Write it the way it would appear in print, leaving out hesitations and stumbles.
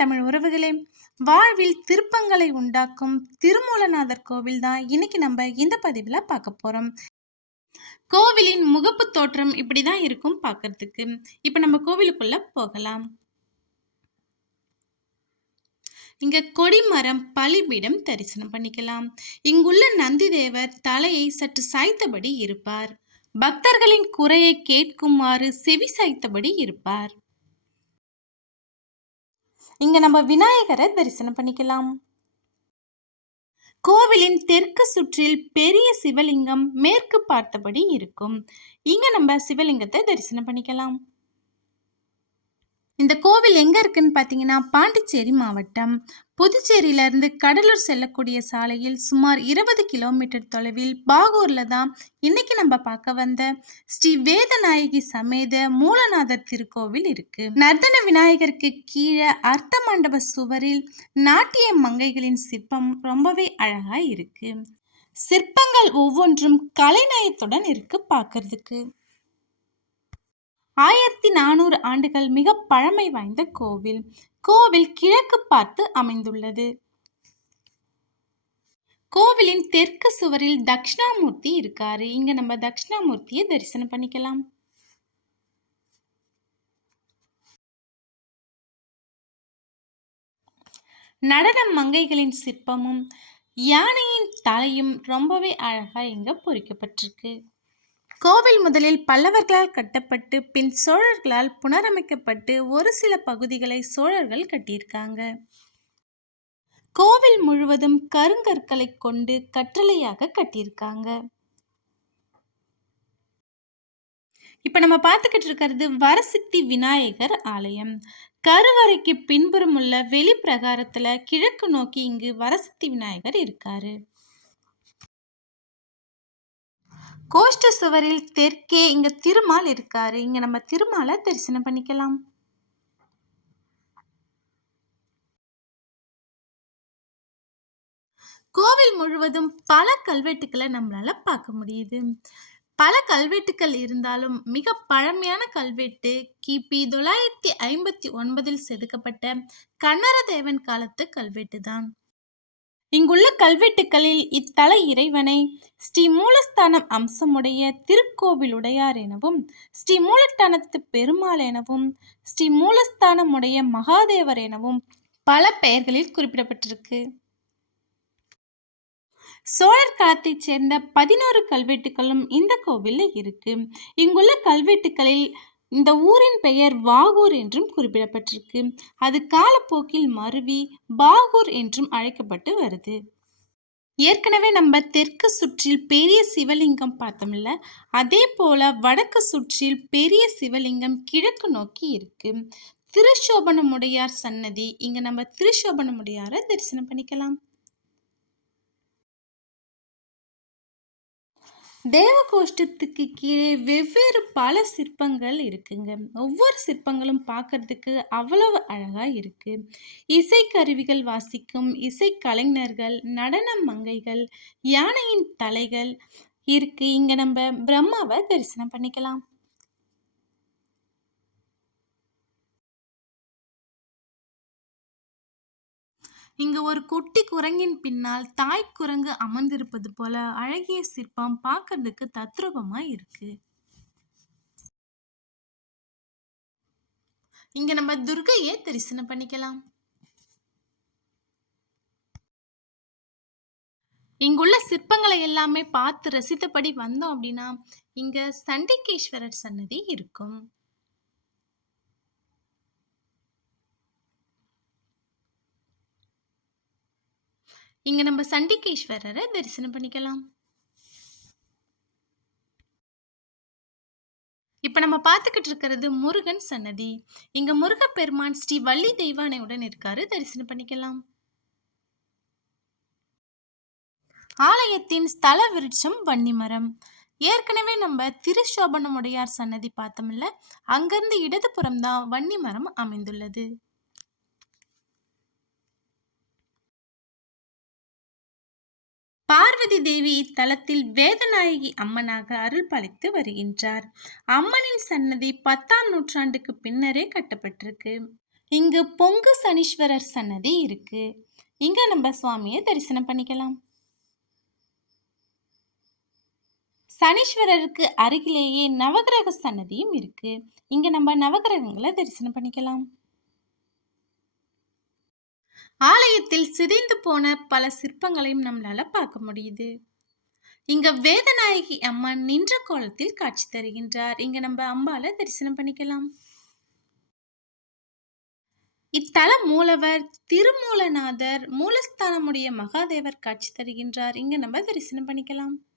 தமிழ் உறவுகளே, வாழ்வில் திருப்பங்களை உண்டாக்கும் திருமூலநாதர் கோவில் தான் இன்னைக்கு நம்ம இந்த பதிவில் பார்க்க போறோம். கோவிலின் முகப்பு தோற்றம் இப்படிதான் இருக்கும் பார்க்கறதுக்கு. இப்ப நம்ம கோவிலுக்குள்ள போகலாம். இங்க கொடிமரம், பலிபீடம் தரிசனம் பண்ணிக்கலாம். இங்குள்ள நந்தி தேவர் தலையை சற்று சாய்த்தபடி இருப்பார். பக்தர்களின் குறையை கேட்குமாறு செவி சாய்த்தபடி இருப்பார். இங்க நம்ம விநாயகரை தரிசனம் பண்ணிக்கலாம். கோவிலின் தெற்கு சுற்றில் பெரிய சிவலிங்கம் மேற்கு பார்த்தபடி இருக்கும். இங்க நம்ம சிவலிங்கத்தை தரிசனம் பண்ணிக்கலாம். இந்த கோவில் எங்க இருக்குன்னு பார்த்தீங்கன்னா, பாண்டிச்சேரி மாவட்டம். புதுச்சேரியிலிருந்து கடலூர் செல்லக்கூடிய சாலையில் சுமார் 20 கிலோமீட்டர் தொலைவில் பாகூர்ல தான் இன்னைக்கு நம்ம பார்க்க வந்த ஸ்ரீ வேதநாயகி சமேத மூலநாதர் திருக்கோவில் இருக்கு. நர்தன விநாயகருக்கு கீழே அர்த்த மண்டப சுவரில் நாட்டிய மங்கைகளின் சிற்பம் ரொம்பவே அழகா இருக்கு. சிற்பங்கள் ஒவ்வொன்றும் கலைநயத்துடன் இருக்கு பார்க்கறதுக்கு. 1400 ஆண்டுகள் மிக பழமை வாய்ந்த கோவில். கோவில் கிழக்கு பார்த்து அமைந்துள்ளது. கோவிலின் தெற்கு சுவரில் தட்சிணாமூர்த்தி இருக்காரு. இங்க நம்ம தட்சிணாமூர்த்தியை தரிசனம் பண்ணிக்கலாம். நடன மங்கைகளின் சிற்பமும் யானையின் தலையும் ரொம்பவே அழகா இங்க பொறிக்கப்பட்டிருக்கு. கோவில் முதலில் பல்லவர்களால் கட்டப்பட்டு பின் சோழர்களால் புனரமைக்கப்பட்டு ஒரு சில பகுதிகளை சோழர்கள் கட்டியிருக்காங்க. கோவில் முழுவதும் கருங்கற்களை கொண்டு கற்றளையாக கட்டியிருக்காங்க. இப்ப நம்ம பார்த்துக்கிட்டு இருக்கிறது வரசித்தி விநாயகர் ஆலயம். கருவறைக்கு பின்புறம் உள்ள வெளி பிரகாரத்துல கிழக்கு நோக்கி இங்கு வரசித்தி விநாயகர் இருக்காரு. கோஷ்ட சுவரில் தெற்கே இங்க திருமால் இருக்காரு. இங்க நம்ம திருமாலை தரிசனம் பண்ணிக்கலாம். கோவில் முழுவதும் பல கல்வெட்டுக்களை நம்மளால பார்க்க முடியுது. பல கல்வெட்டுக்கள் இருந்தாலும் மிக பழமையான கல்வெட்டு கிபி 959 செதுக்கப்பட்ட கன்னரதேவன் காலத்து கல்வெட்டு தான். இங்குள்ள கல்வெட்டுக்களில் இத்தல இறைவனை ஸ்ரீ மூலஸ்தானம் அம்சமுடைய திருக்கோவிலுடையார் எனவும், ஸ்ரீ மூலட்டானத்து பெருமாள் எனவும், ஸ்ரீ மூலஸ்தானமுடைய மகாதேவர் எனவும் பல பெயர்களில் குறிப்பிடப்பட்டிருக்கு. சோழர் காலத்தைச் சேர்ந்த 11 கல்வெட்டுகளும் இந்த கோவில்ல இருக்கு. இங்குள்ள கல்வெட்டுகளில் இந்த ஊரின் பெயர் வாகூர் என்றும் குறிப்பிடப்பட்டிருக்கு. அது காலப்போக்கில் மருவி பாகூர் என்றும் அழைக்கப்பட்டு வருது. ஏற்கனவே நம்ம தெற்கு சுற்றில் பெரிய சிவலிங்கம் பார்த்தோம்ல, அதே போல வடக்கு சுற்றில் பெரிய சிவலிங்கம் கிழக்கு நோக்கி இருக்கு. திருசோபனமுடையார் சன்னதி. இங்க நம்ம திருசோபனமுடையாரை தரிசனம் பண்ணிக்கலாம். தேவகோஷ்டத்துக்கு கீழே வெவ்வேறு பல சிற்பங்கள் இருக்குங்க. ஒவ்வொரு சிற்பங்களும் பார்க்கறதுக்கு அவ்வளவு அழகா இருக்கு. இசைக்கருவிகள் வாசிக்கும் இசை கலைஞர்கள், நடன மங்கைகள், யானையின் தலைகள் இருக்கு. இங்க நம்ம பிரம்மாவை தரிசனம் பண்ணிக்கலாம். இங்கு ஒரு குட்டி குரங்கின் பின்னால் தாய் குரங்கு அமர்ந்திருப்பது போல அழகிய சிற்பம் பார்க்கறதுக்கு தத்ரூபமா இருக்கு. இங்க நம்ம துர்க்கையை தரிசனம் பண்ணிக்கலாம். இங்குள்ள சிற்பங்களை எல்லாமே பார்த்து ரசித்தபடி வந்தோம் அப்படின்னா இங்க சண்டிகேஸ்வரர் சன்னதி இருக்கும். இங்க நம்ம சண்டிகேஸ்வரரை தரிசனம் பண்ணிக்கலாம். இப்ப நம்ம பார்த்துக்கிட்டு இருக்கிறது முருகன் சன்னதி. இங்க முருகப்பெருமான் ஸ்ரீ வள்ளி தெய்வானையுடன் இருக்காரு. தரிசனம் பண்ணிக்கலாம். ஆலயத்தின் ஸ்தல விருட்சம் வன்னிமரம். ஏற்கனவே நம்ம திருசோபனமுடையார் சன்னதி பார்த்தோம்ல, அங்கிருந்து இடதுபுறம் தான் வன்னிமரம் அமைந்துள்ளது. பார்வதி தேவி இத்தலத்தில் வேதநாயகி அம்மனாக அருள் பாலித்து வருகின்றார். அம்மனின் சன்னதி 10ஆம் நூற்றாண்டுக்கு பின்னரே கட்டப்பட்டிருக்கு. இங்கு பொங்கு சனீஸ்வரர் சன்னதி இருக்கு. இங்க நம்ம சுவாமியை தரிசனம் பண்ணிக்கலாம். சனீஸ்வரருக்கு அருகிலேயே நவகிரக சன்னதியும் இருக்கு. இங்க நம்ம நவகிரகங்களை தரிசனம் பண்ணிக்கலாம். ஆலயத்தில் சிதைந்து போன பல சிற்பங்களையும் நம்மளால பார்க்க முடியுது. இங்க வேதநாயகி அம்மன் நின்ற கோலத்தில் காட்சி தருகின்றார். இங்க நம்ம அம்பால தரிசனம் பண்ணிக்கலாம். இத்தல மூலவர் திருமூலநாதர், மூலஸ்தானமுடைய மகாதேவர் காட்சி தருகின்றார். இங்க நம்ம தரிசனம் பண்ணிக்கலாம்.